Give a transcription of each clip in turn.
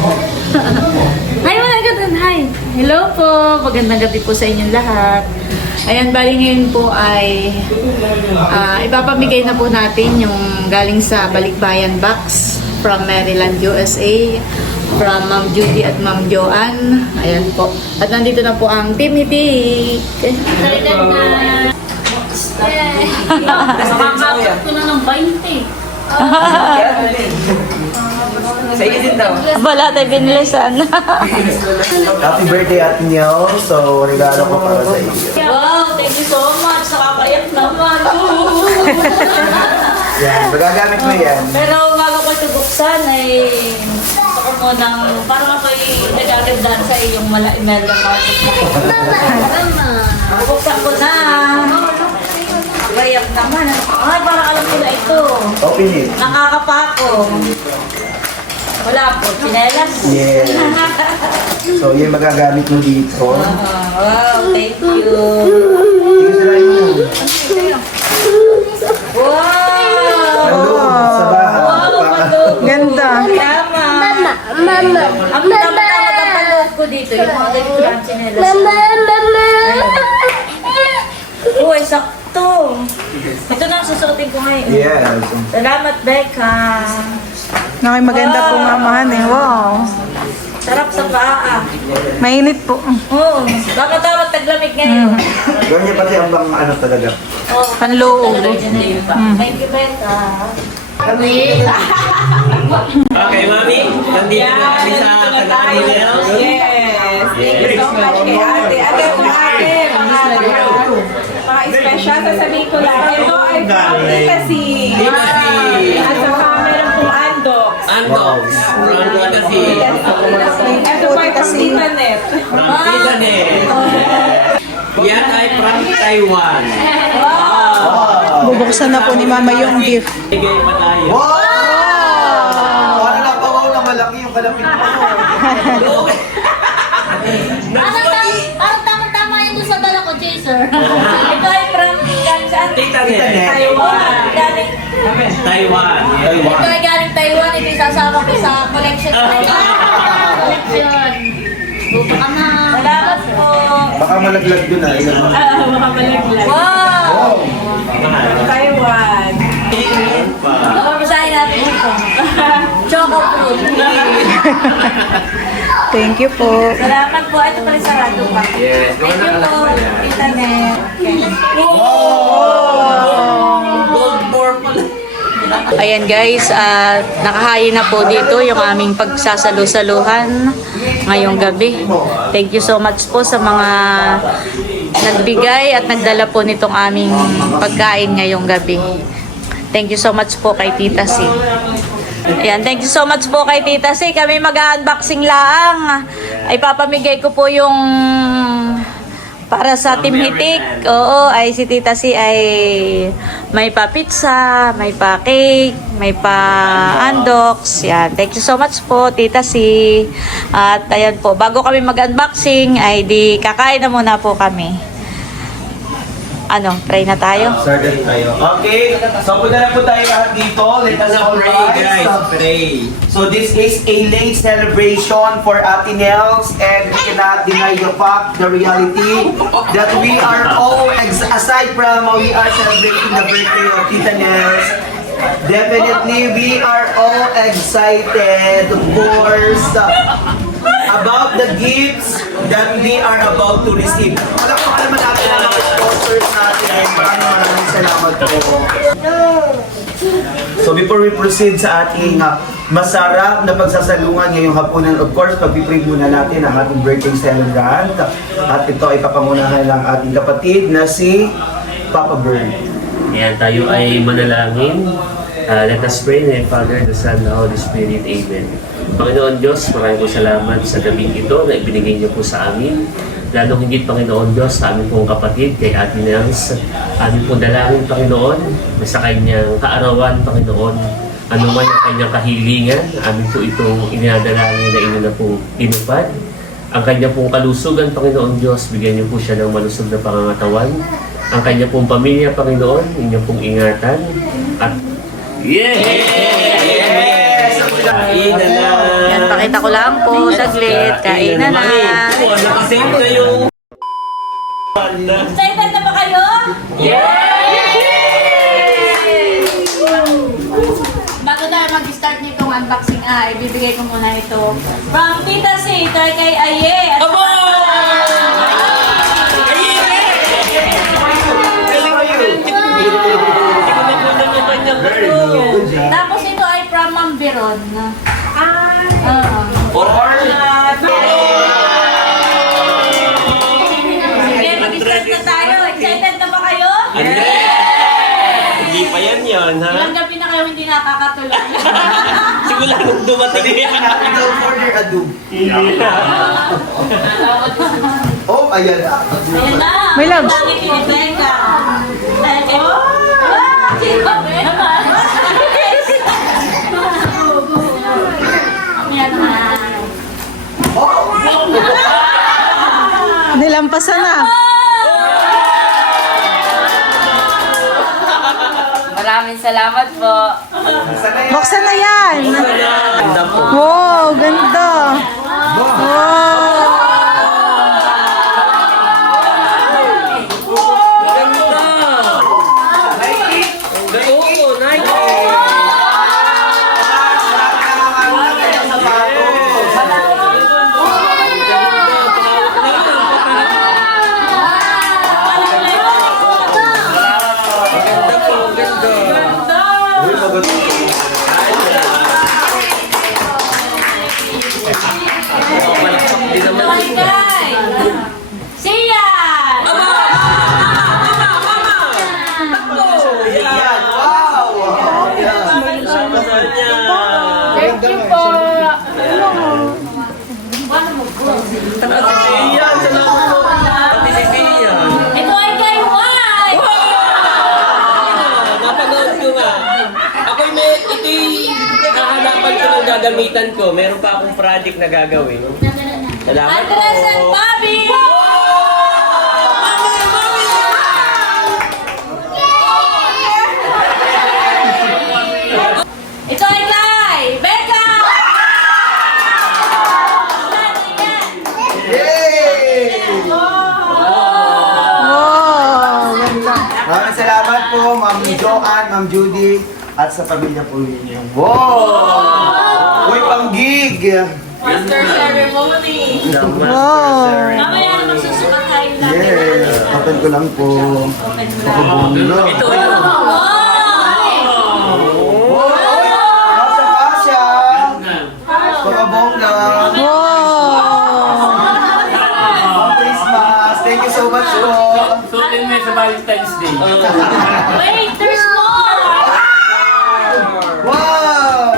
Hi mga gatan, hi! Hello po! Magandang gabi po sa inyong lahat. Ayan, bali ngayon po ay ipapamigay na po natin yung galing sa Balikbayan Box from Maryland, USA, from Ma'am Judy at Ma'am Joanne. Ayan po. At nandito na po ang Team Hitik. Excited na! Nakakapit ko na ng 20. Sa iyo din daw. Wala tayo binilisan. Happy birthday at Niel. So, regalo ko para sa iyo. Wow, thank you so much. Nakakaiyak naman. Yan, magagamit mo yan. Pero bago ko ito buksan ay gusto ko munang parang ako'y nagagandaan sa iyong email na buksan ko na. Gayak naman. Ay, parang alam ko na ito. Open it. Nakakapako. Wala po, sinelas. Yes. So, yun magagamit mo dito. Wow, thank you. Tingnan sa layo mo. Wow! Nandun, sa bahay. Wow, malog. Ganda. Tama. Mama. Ang tama-tama ko dito, yung mga ganito lang sinelas. Uy, sakto. Ito na ang susuotin ko ngayon. Yes. Salamat, Becca. Nakay maganda po mamahan eh. Wow. Sarap sa paa. Mainit po. Oo. Baka dapat taglamig ngayon. Gawin niya pati ang bang ano talaga. Oh, Panloob. Thank you, Becca. Okay, Mami. Nandito na kami sa Taga-Manila. Yes. Thank you so much kay ate. Ate po ate, mga special, sasabihin ko lang. Ito ay from Tita C. Tita C. At saka meron pong Andox. Andox. From Tita C. Ito po ay from Tita Net. From Tita Net. Yan ay from Taiwan. Bubuksan na po ni Mama yung gift. Bigay pa tayo. Wow! Parang napawaw na malaki yung kalapit mo. Parang tama-tama yun doon sa dala ko, Chaser. Ito ay from saan? Tita Net. Taiwan. Galing. Taiwan. Ito ay galing Taiwan. Ito isasama ko sa collection. Collection. Buka ka na. Salamat po. Baka malaglag dun ah. Wow! Taiwan. Babasahin natin ito. Choco fruit. Thank you po. Salamat po. Ito pa rin sarado pa. Yes. Thank you po. Internet. Gold purple. Ayan guys, nakahayin na po dito yung aming pagsasalu-saluhan ngayong gabi. Thank you so much po sa mga nagbigay at nagdala po nitong aming pagkain ngayong gabi. Thank you so much po kay Tita C. Ayan, thank you so much po kay Tita C. Kami mag-unboxing lang. Ay papamigay ko po yung para sa Team Hitik. Oo, ay si Tita C ay may pa pizza, may pa cake, may pa Andox. Yan. Thank you so much po, Tita C. At ayan po, bago kami mag-unboxing ay di kakain na muna po kami. Ano, pray na tayo? Started tayo. Okay, so punta na po tayo lahat dito. Let us all Pray, guys. Pray. So this is a late celebration for Ate Nels, and we cannot deny the fact, the reality, that we are all, aside from we are celebrating the birthday of Tita Nels, definitely we are all excited, of course, about the gifts that we are about to receive. Palakpakan naman natin ang mga sponsors natin. Maraming salamat po. So before we proceed sa ating masarap na pagsasalungan ngayong hapunan, of course, pag-pray muna natin ang ating birthday celebrant. At ito ay papangunahan ng ating kapatid na si Papa Bird. Ayan, tayo ay manalangin. Let us pray in the name of the Father, the Son, the Holy Spirit. Amen. Panginoon Diyos, maraming po salamat sa gabing ito na ibinigay niyo po sa amin. Lalong higit, Panginoon Diyos, sa aming pong kapatid, kay Ate Nels. Aming pong dalangin, Panginoon, na sa kanyang kaarawan, Panginoon, ano man ang kanyang kahilingan, amin po itong inadalangin na inyo na pong tinupad. Ang kanya pong kalusugan, Panginoon Diyos, bigyan niyo po siya ng malusog na pangangatawan. Ang kanya pong pamilya, Panginoon, inyo pong ingatan. At Yes! Kain na lang! Pakita ko lang po, saglit. Kainan na. Nakasave kayo. Excited na ba kayo? Bago tayo mag-start nitong unboxing, ibibigay ko muna ito. From Tita C, kay Aye. At Abo! tapos ito ay from Ma'am Biron. Sige, mag-start na tayo. Excited na ba kayo? Hindi pa yan yun, ha? Ilang gabi na kayo hindi nakakatulog. Siguro nung dumating yan. Without further ado. Oh, ayan na. Ayan na. May loves. Bakit ni Becca? Naman. Ayan na. Nilampasan na. Maraming salamat po. Buksan na yan. Ganda po. Wow, ganda. Wow. Ganda! Oo, Nike! Ganda po, ganda. Uy, magot. Malakpak din naman. Hi guys! Siya! Ayan, wow. Ayan. Sama niya. Thank you po! Iyan, salamat po. Pati si Iyan. Ito ay kay White! Napanood ko nga. Ito'y hahanapan ko ng gagamitan ko. Meron pa akong project na gagawin. Salamat po. Andres and Bobby! Ito ay kay Becca! Yay! Wow, ganda. Maraming salamat po, Ma'am Joanne, Ma'am Judy, at sa pamilya po ninyo. Wow! Uy, pang-gig! Master ceremony! Wow. Mamaya na magsusukat tayo natin. Yes! Open ko lang po. Pakibunlo. Ito yun. Wow! Wow! Kasya-kasya! Pakabongga! Wow. Merry Christmas! Thank you so much po! Suotin mo yun sa Valentine's Day. Wait, there's more! Wow!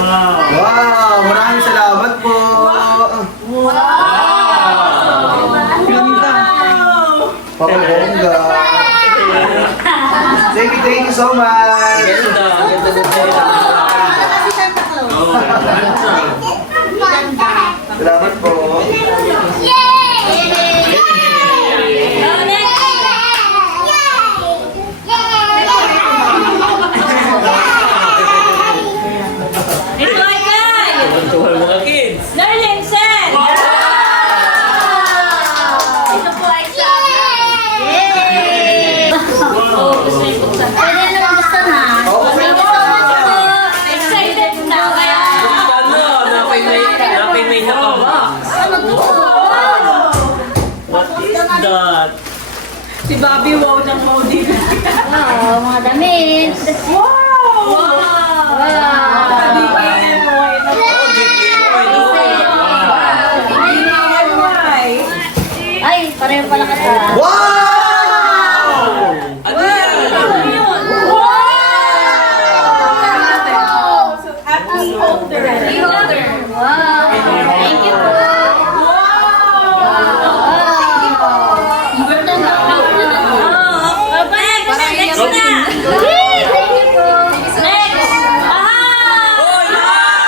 Wow! Maraming salamat po! Ganda. Pakabongga! Thank you so much! Ganda. Ganda sa Salamat po! Ito ay kay Tuwal mga kids. Darlene Sen! Ito po ay sa gusto niyo buksan. Pwede naman buksan ha. Okay. Thank you so much po. Excited na kaya. Paano? Napay may nakabox. What is that? Si Bobby, wow ng wow din. Wow, mga damit. Wow! Ay, pareho pala kasi. Wow! Ano yan? Happy holder. Wow. Thank you po. Next na. Thank you po. Next. Aha! Oh, yan!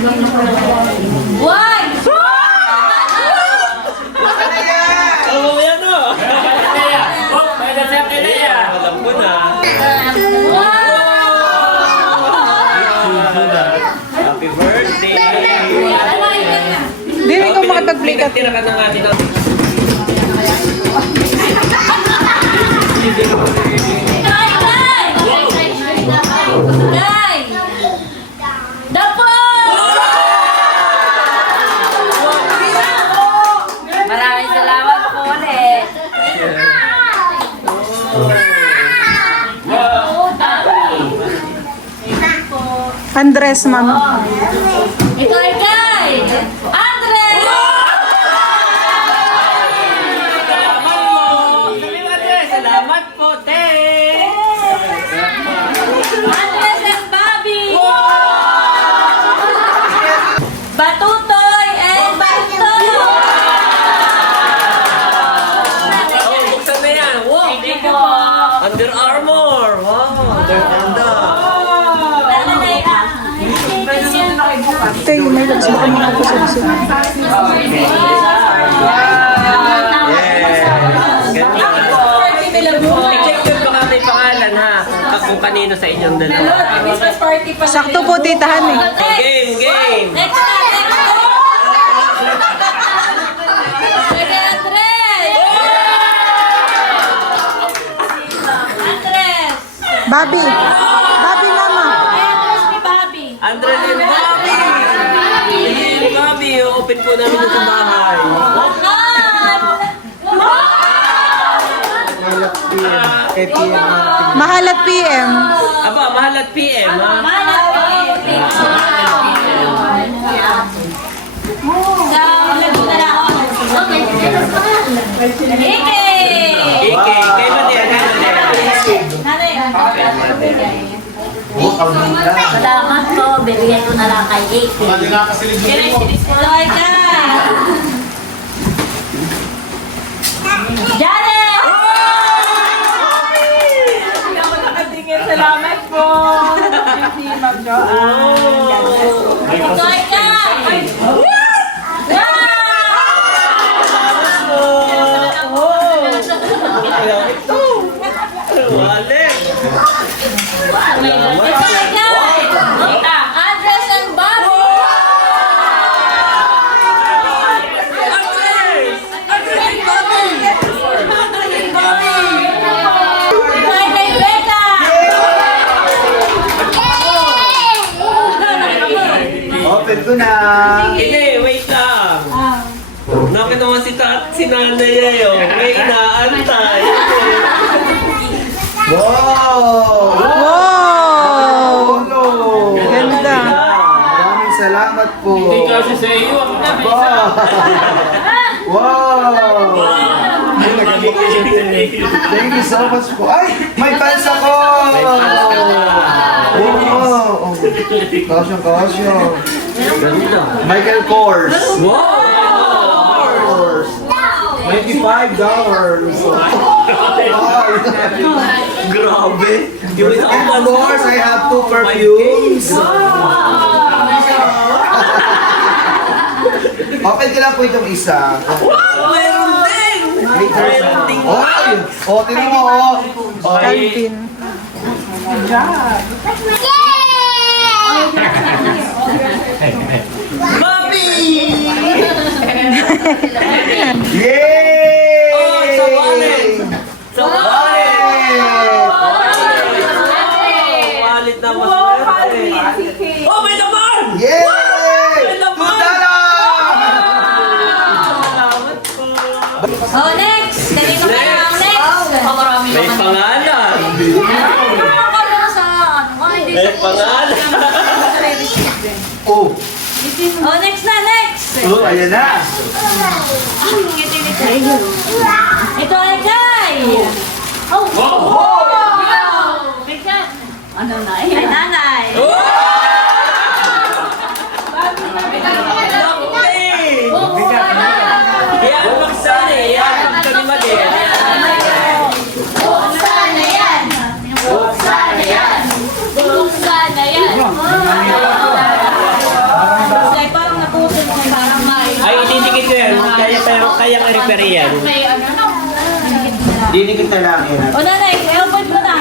One! Oo, yan o. Kaya! Oh, may nasip ka na yan! Alam ko na. Happy birthday! Hindi ko makipag-play ka. Tira ka ng atin ang... Guy! Dapo! Maraming salamat po ulit. Andres, mama. Ito ay Guy! Andres! Salamat po, te! Andres and Bobby! Batutoy and Batuto! Oh, buksan na yan. Wow! Thank you po. Under Armour! Wow! Ganda! Nanay, Tay, may lags ba kami nagkusubsub? I-check yun baka may pangalan ha. Kung kanino sa inyong dalawa. Christmas party pa. Sakto po, titahan eh. Game, game! Next na, next na! Sige, Andres! Andres! Bobby. Bobby, mama. Andres ni Bobby! Andres and Bobby! Hey, Bobby, open po namin ito sa bahay. Mahal at PM. Aba, mahal at PM ha. Ike, kay Madia, kay Madia. Salamat po, bigyan ko na lang kay Ike. Tuloy ka! Janet! Hindi ako nakatingin. Salamat po. Si Ma'am Joanne. Tuloy ka! Wale. Tuloy ka! Andres and Bobby! Tuloy kay Becca! Open ko na. Hindi, wait lang. Naka naman si nanay ayo. May inaantay. Wow! Wow! Hello! Ganda. Maraming salamat po. Hindi kasi sa iyo. Wow! Thank you so much po. Ay! May fans ako! Wow! Kawasyong. Ganda. Michael Kors. Wow! Kors. $25. Grabe. Yung isa And ko of course, I have 2 perfumes. Open ko lang po itong isa. Wow! Meron din! Meron din. Oh, tingnan mo, oh. Calvin. Bobby! Yay! Oh, sa wallet! Sa wallet! Wallet na maswerte. Oh, may laman! Yay! May laman! $2! Oh, next! Kanino kaya ang next? Marami May pangalan! May pangalan! Oh, Oh, next na, next! oh, ayan na. Ito ay Guy! Oh! Wow! Bigyan! Ano na? Ay, nanay! Yan, magsali! Yan, kami mali! Buksan na yan! Buksan na yan! Buksan na yan! Dinikit na lang. O nanay, airport mo na.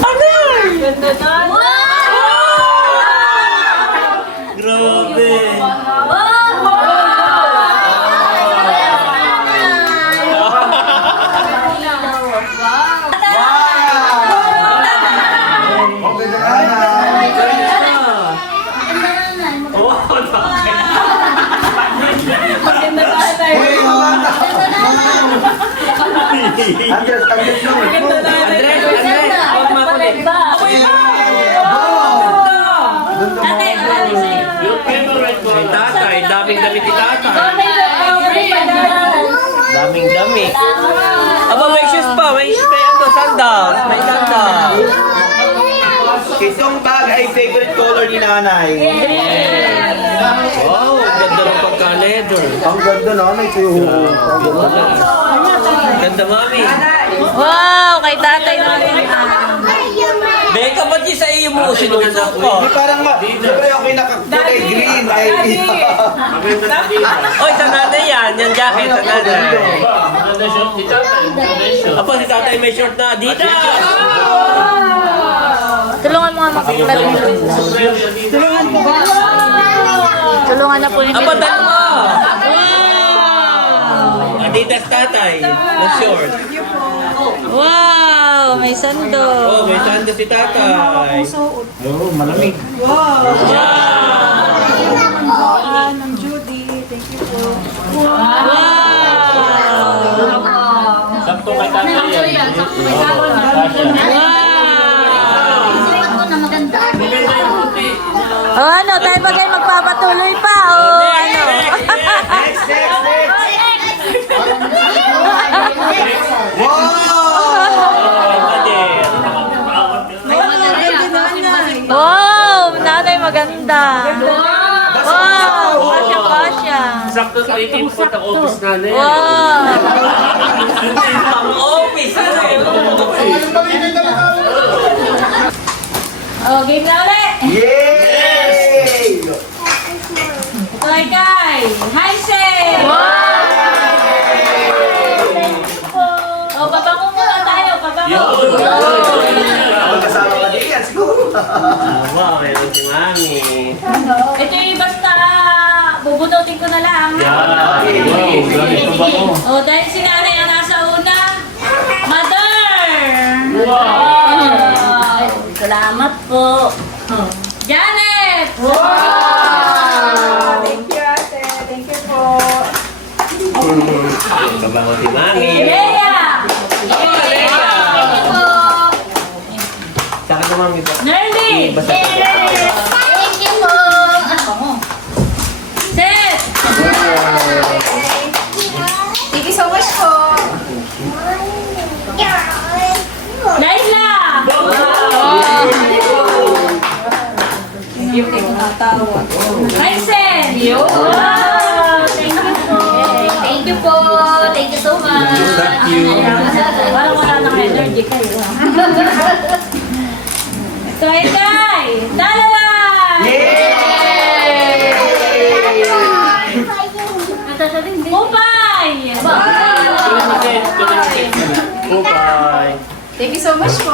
Ganda na. Grabe. Andres, Andres lang. Andres, huwag makulit. Nanay, maraming sa'yo. Yung favorite ko. Tatay, daming damit ni tatay. Daming damit. Aba, may shoes pa. May sandals. May sandals. Itong bag ay favorite color ni nanay. Wow, ganda ng pagka-leather. Ang ganda na, may Ganda, mami. Wow, kay tatay namin. Beka, ba't yung sa iyo mo sinusok ko? Hindi parang siyempre ako yung nakakulay green. Ay, Oy, sa nanay yan. Yung jacket, sa nanay. Maganda short si tatay. Maganda yung short. Apa, si tatay may short na. Adidas! Tulungan mo nga makakita. Tulungan na po ni Apa, dalawa! Adidas tatay. Na short. Wow, may sando. Oh, may sando si tatay. ng Judy. Thank you po. Wow. Sakto kay tatay yan. Kasha. Maganda. Maganda yung puti. O ano, tayo ba kayo magpapatuloy pa? O ano? next, next, next. Wow, nanay maganda. Wow, kasya-kasya. Sakto sa 18 foot ang office na na yan. Wow. Pang-office. Ano yun? O, game na ulit. Yay! Ito ay kay Haisen. O, pabango muna tayo. Pabango. Magkasama ka din yan, siguro. Wow, meron si mami. Ito yung basta bubunutin ko na lang. Yan. Wow, ganito ba mo? O, dahil si nanay ang nasa una. Mother! Salamat po. Janet! Thank you, ate. Thank you po. Kabango si mami. Leia! Thank you po. Saka na mami ba? Nerly! Basta Thank you po. Seth! Thank you so much po. Laila! Thank you po. Natawa. Tyson! Wow! Thank you po. Thank you po. Thank you so much. Thank you. Parang wala nang energy kayo. Ito ay kay Dalawa! Upay! Bye. Thank you so much po.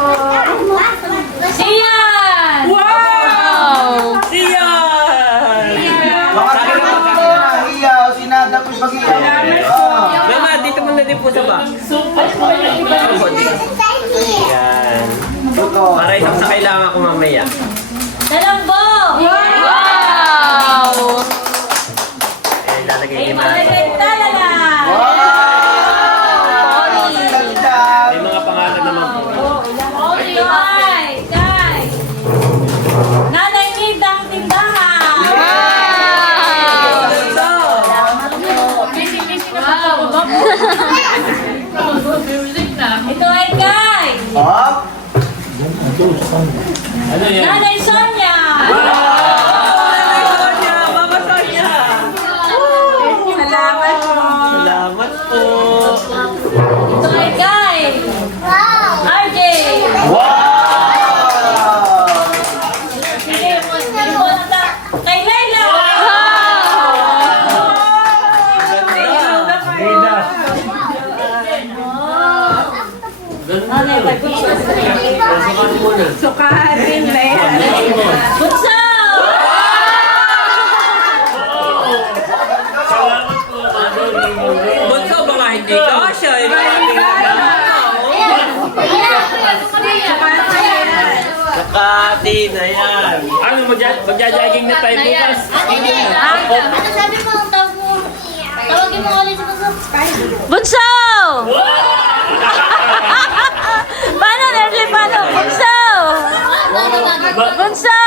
Sian! Wow. Siyan! Baka naman ko na iyaw, sinada ko pag-iyaw. Mama, dito muna din po sa box. Yan. Para isang sa kailangan ko mamaya. Talangbo! Wow. Eh, lalagay Ay, niyo na. malagay talala! Ganda. May mga pangalan naman po. Only White! Kay! Nanay Nid ang tindahan! Busy-busy na sa Ito ay kay Up. Ano yan? Nanay Sonia! Mama Sonia! Salamat po. Salamat po. Ito ay kay RJ! Wow! Kay Laila! Ganda. Sukahan din na yan. Bunso! Salamat po, Father. Bunso, baka hindi ka siya. Makati na yan. Ano, magja-jogging na tayo bukas? Ano sabi mo ang tawag mo? Tawagin mo ulit sa subscribe. Bunso! Paano, Nerly? Paano? Bunso! Bunso!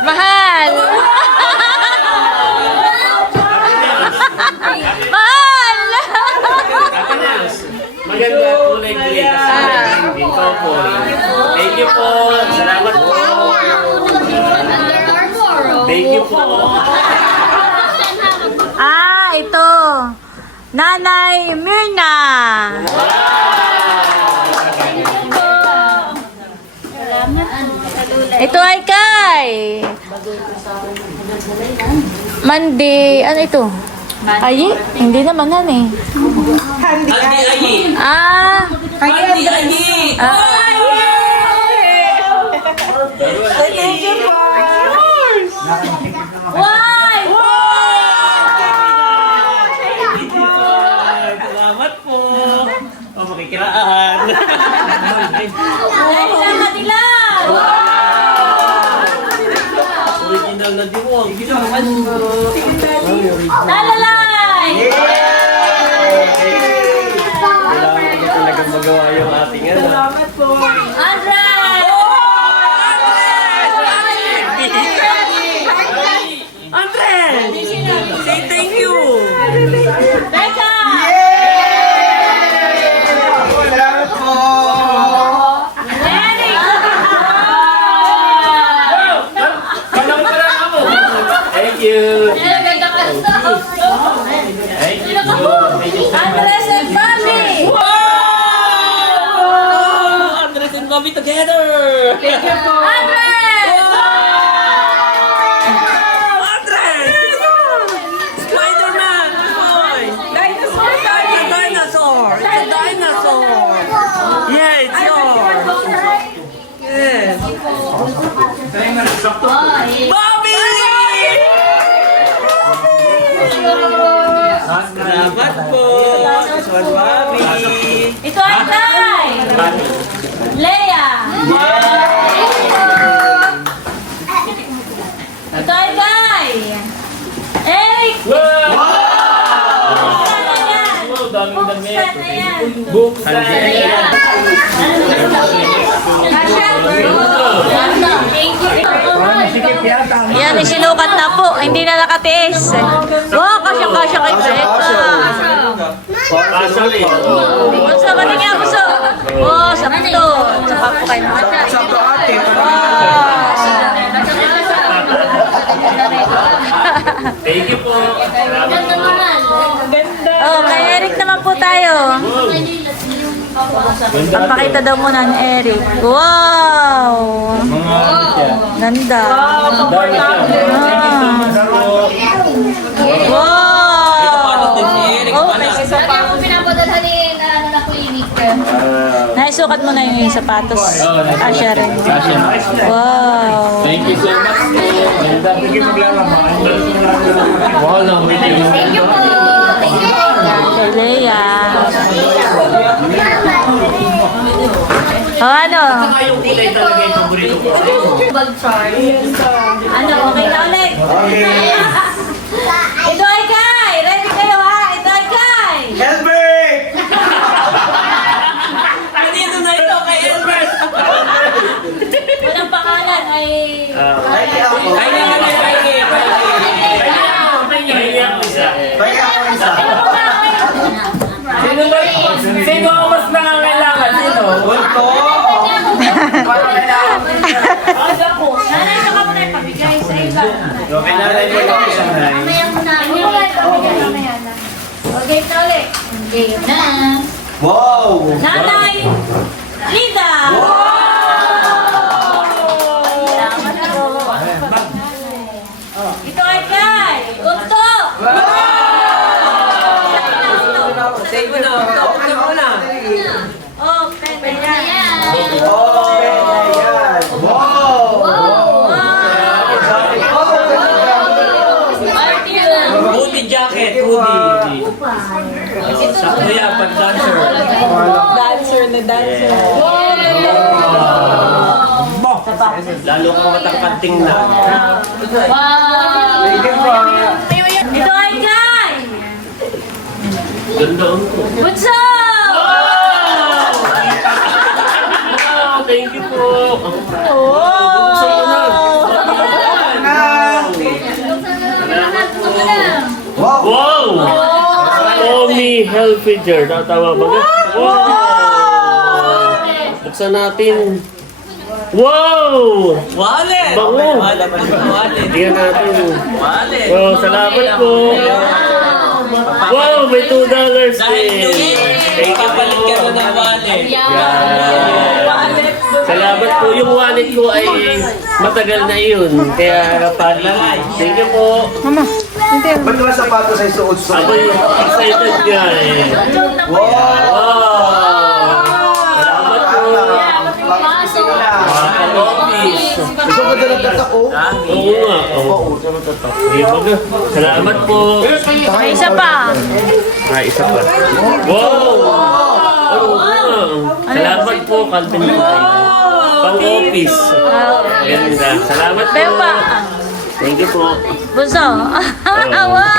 Mahal! Mahal! Maganda kulay green kasi dito po. Thank you po. Salamat po. Thank you po. Ah, ito. Nanay Mirna. Ito ay kay Mandi. Ano ito? Ayi? Hindi naman yan eh. Andi Ayi. Ah. Andi Ayi. Thank you po. Why? Salamat po. O, makikiraan. Dahil lang madilag. Original na diwang. Talalay. Kailangan ko talaga magawa yung ating ano. Salamat po. Andre. Say thank you. Becca. Salamat po! Eric. Walang pala ako. Thank you. Thank you. Thank you. Andres and Bobby. Andres and Bobby together. Thank you po. Andres. Spider-Man. Boy. Dinosaur. It's a dinosaur. It's a dinosaur. Yeah, it's yours. Yes. Bobby! Salamat po. Swan Bobby. Ito ay kay Leia. Ito ay kay Eric. Wow! Ano yan? Wow, daming damit. Buksan na yan. Buksan na yan. Yan, isinukat na po. Hindi na nakatiis. Wow, kasya-kasya kay Becca. Sorry. Bunso, mali nga, bunso. Oh, sakto. Tsaka po kayo nakatiis. Sakto ate. Thank you po. Salamat po. Oh, kay Eric naman po tayo. Papakita daw muna ni Eric. Wow! Ganda. Wow! Oh, Kaya mo pinapadalhan ni na clinic. naisukat mo na yung sapatos. Asya rin. Wow! Thank you so much. Ganda. Wow, no, Thank you po. Thank you po. Kay Leia. Oh, ano? Yung kulay talaga yung paborito ko. Bag charge. Ano? Okay na ulit? Okay. Ito ay kay! Ready kayo ha? Ito ay kay! Albert! Nandito na ito kay Albert. Walang pangalan ay... Ay, ako. Ay, Kaya ang isa. Ay, ako isa. Sino ang mas nangangailangan? Sino? Bulto! Nanay, saka mo na ipabigay sa iba. Okay na rin mo lang isang nai. Mamaya mo na. Hindi mo na ipabigay mamaya na. Okay, na ulit. Game na. Wow! Nanay! Lida! Salamat po. Ito ay kay! Unto! Say mo na. Rudy. Sakto yan, pag-dancer. Dancer na dancer. Lalo kang matangkad tingnan. Wow! Ito ay Kai! Ganda ang po. What's up? Wow, thank you po. Wow! Wow! Tommy Hilfiger. Tama ba? Wow! Buksan natin. Wow! Wallet! Bango! Wallet. Tingnan natin. Wallet. Wow, salamat po. Wow, may $2 Dahil din. Thank you papalit ka po. na ng wallet. Salamat po. Yung wallet ko ay matagal na yun. Kaya palit. Thank you po. Ba't mga sapatos ay suot-suot? Ako yung excited nga eh. Wow! Wow! Salamat po. Office. Gusto ko dalang tatak, oh. Oo nga. Oo. Sige, baga. Salamat po. May isa pa. Isa pa. Wow! Oo nga. Salamat po, Calvin Klein. Pang-office. Ganda. Salamat po. Pero pa. Thank you po. Bunso. Wow!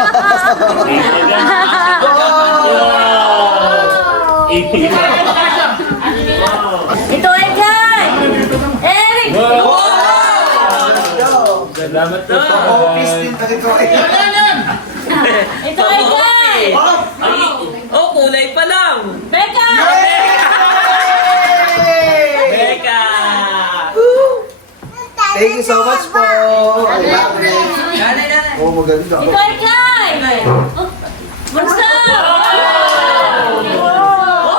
Ito ay Kai! Eric! Salamat po. Office din na ito. Ito ay Kai! Oh, kulay pa lang. Becca! Becca! Thank you so much po. Oh, maganda. Ito ay Kai! Bunso!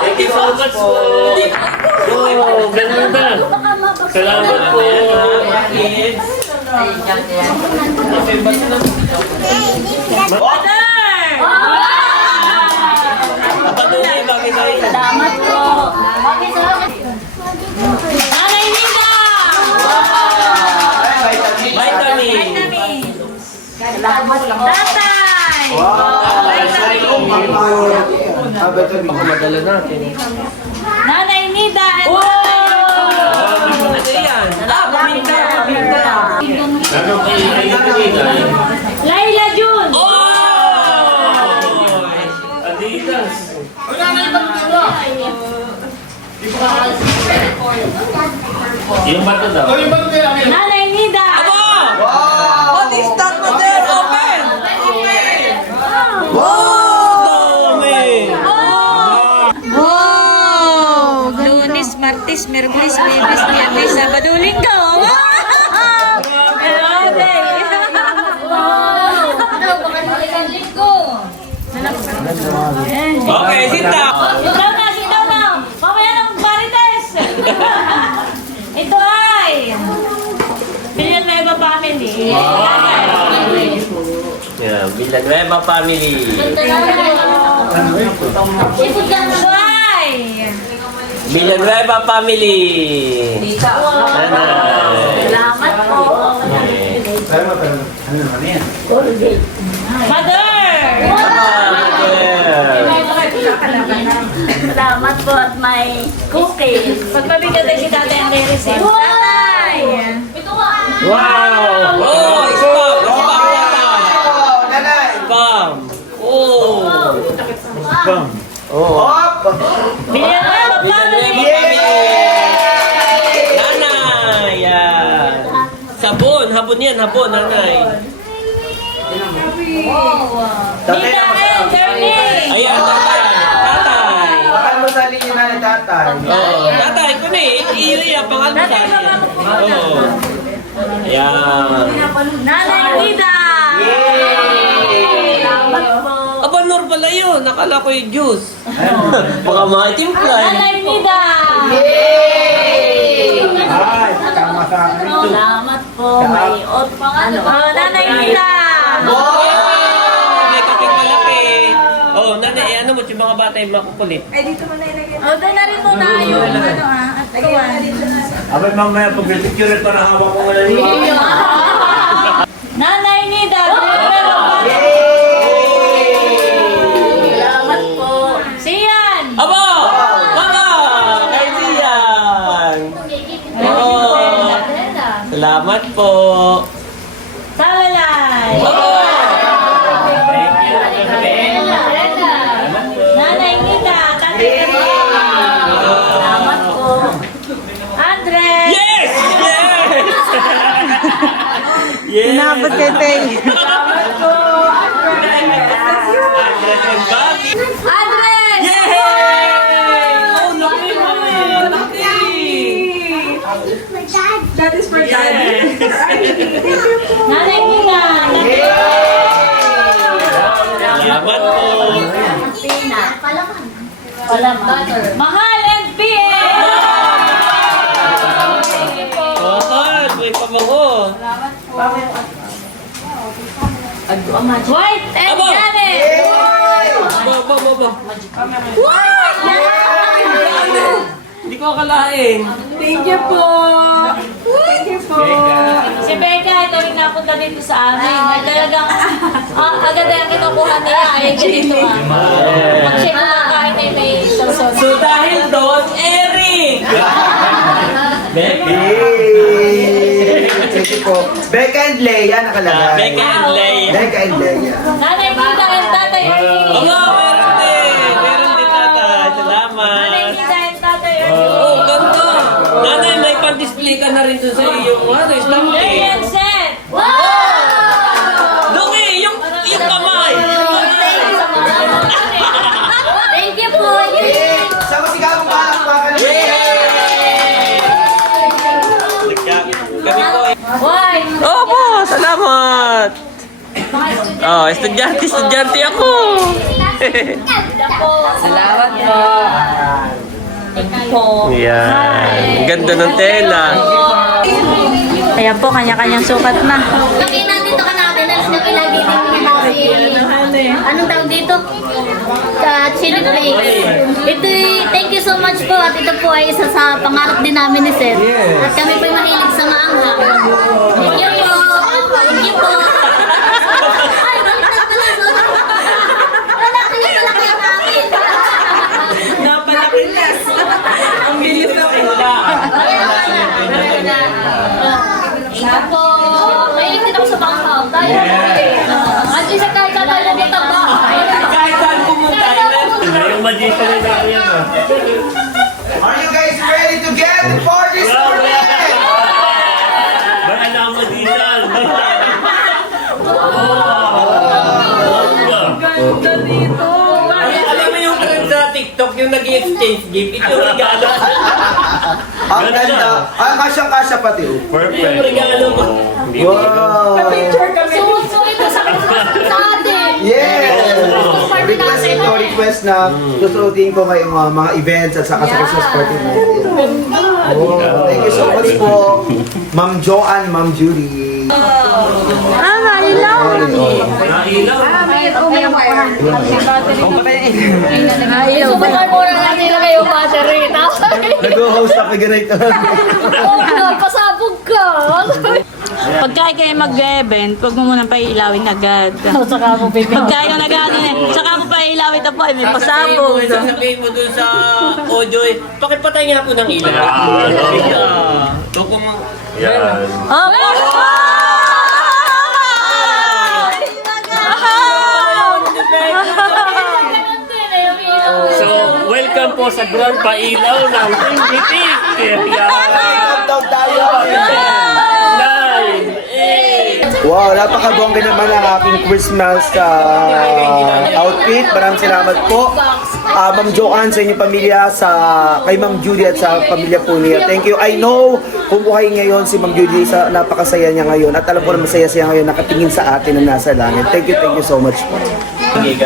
Thank you so much po. Oh, ganda. Salamat po. Kids. Mother! Patunay, bakit tayo? Salamat po. Nanay Nina! Vitamin. Tatay! Madala natin. Nanay Nida! Ano yan? Paminta. Ano kayo? Laila Jun! Adidas. Yung bato daw. Nanay Nida! What is that, mother? Open! Wow! Lunes, Martes, Merkulis, Biyernes, Biyernes, Sabado, Linggo! Hello, day! Okay, sit down. Sit down na! Mamaya ng Marites! Ito ay Villanueva family. Yeah, Villanueva family. Ito ay Villanueva family. salamat po. Mother! Salamat po at may cookies. Pagpabigyan tayo si tatay ang re-receive. Tatay! Wow! Oh, spam. Spam yata. Oh, nanay. Spam. Oh. Hop! Villanueva family! Nanay. Yan. Sabon. Habon yan. Habon, nanay. Tatay Nina na and Jeremy! Ayan, tatay. Tatay. Bakal mo sa ninyo na tatay. Oo. Tatay ko na eh. Iya, pangal mo sa akin. Oo. Ayan. Nanay Nida! Salamat po. Aba, Nor pala yun. Nakala ko yung juice. Baka matimpla eh. Nanay Nida! Salamat po. May Nanay Nida! May kaping malaki. Oh, nanay, ano mo, yung mga bata yung makukulit. Doon na rin muna yung at tuwan. Abay, mamaya pag-picture ito na hawak ko wala niyo. Nanay Nida! po. Talalay! Thank you. Nanay Nina, Tatay Erwin. Salamat po. Andres! Yes! Yes! Inabot kay Tay. Andres! Yay! Oh, laki mo eh! Laki! That is for Daddy. Nanay Nina, Salamat po. Mahal and PM! Mahal, may pamango. White and Abo! Janet! Ba. Hindi ko akalain. Thank you po. Thank you po. Si Becca, ito rin napunta dito sa amin. Ay, talagang, agad na yung kinukuha niya. Ay, ganito Pag siya kumakain ay may sasod. So dahil doon, Eric! Becca! Yay! Thank you po. Becca and Leia nakalagay. Becca and Leia. Becca and Leia. Nanay Nina and Tatay Ernie. Oo, meron din. Meron din tata. Salamat. Nanay Nina and Tatay Ernie. Oh, ganda. Nanay, may pan-display ka na rin doon sa iyong stamp Lady eh. and Seth. Lungi, yung kamay. Thank you po. Sa masigabong palakpakan ng Kami po eh. White. Opo, salamat. Oh, estudyante ako. Salamat po. Yan. Ganda ng tela. Ayan po, kanya-kanyang sukat na. Laki nandito ka natin. Alas na kilagi din mo si... Anong tawag dito? Chili flakes. Ito thank you so much po. At ito po ay isa sa pangarap din namin ni Sir. At kami po ay mahilig sa maanghang. Thank you po. Thank you po. Ay, balik na pala. Lalaki na palaki ang akin. Napalakilas. Ang bilis na po. Thank you po. Mahilig din ako sa maanghang. Tayo. At isa kahit sa tayo dito ba? Kahit saan pumunta, Yung magician na natin yan. Are you guys ready to get the party started? Baka na ang magician. Ganda dito. alam mo yung trend sa TikTok, yung nag-exchange gift, ito yung regalo. Ang ganda. Ang kasyang-kasya pati. oh. Yung regalo mo. Wow. Picture kami. So ito sa atin. Yes! Request na susuotin ko ngayong mga events at saka sa Christmas party natin. Oh, thank you so much po, Ma'am Joanne, Ma'am Judy. Nailaw. Subukan mo na natin na kayo battery. Nag-host ako ganito. Pasabog ka. Pagka kayo mag-event, huwag mo munang pailawin agad. Saka mo, baby. Pagka ikaw nag-ano eh, saka mo pailawin ito po, ay may pasabog. Sasabihin mo dun sa audio eh, pakipatay nga po ng ilaw. Toko mo. Yan. Oh, So, welcome po sa Grand Pailaw ng Team Bitik. Countdown tayo. 9, 8, Wow, napakabongga naman ang aking Christmas outfit. Maraming salamat po. Ma'am Joanne, sa inyong pamilya, kay Ma'am Judy at sa pamilya po niya. Thank you. I know kung buhay ngayon si Ma'am Judy, napakasaya niya ngayon. At alam ko na masaya siya ngayon nakatingin sa atin na nasa langit. Thank you so much po.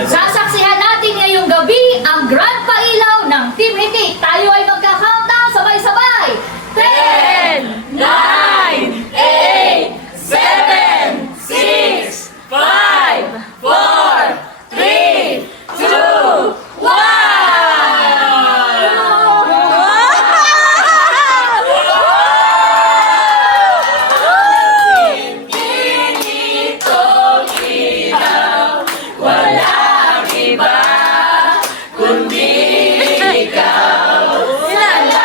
Sasaksihan natin ngayong gabi ang Grand Pailaw ng Team Itik. Tayo ay magka-countdown sabay-sabay. 10, 9, 8, 7, 6, 5, 4, 3, 2, 1! Ilan?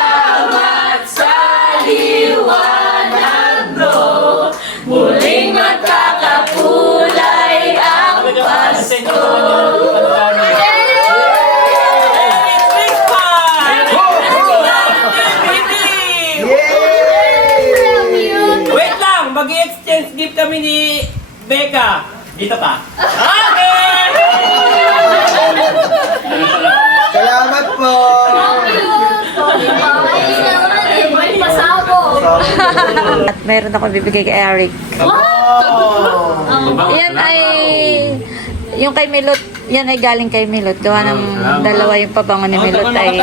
kami ni Becca. Dito pa. Okay! Salamat po! At meron ako bibigay kay Eric. Yan ay, yung kay Milot, yan ay galing kay Milot. Gawa ng dalawa yung pabango ni Milot ay,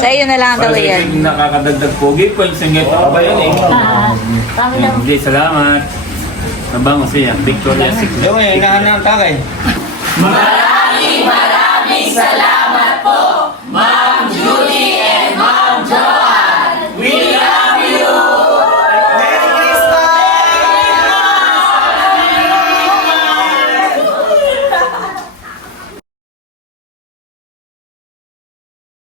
sa iyo na lang daw yan. Nakakadagdag pogi ko. Isang ito pa ba yun eh? Hindi, salamat. Nabango siya. Victoria 6. Yung hinahanap ng tagay. Maraming salamat po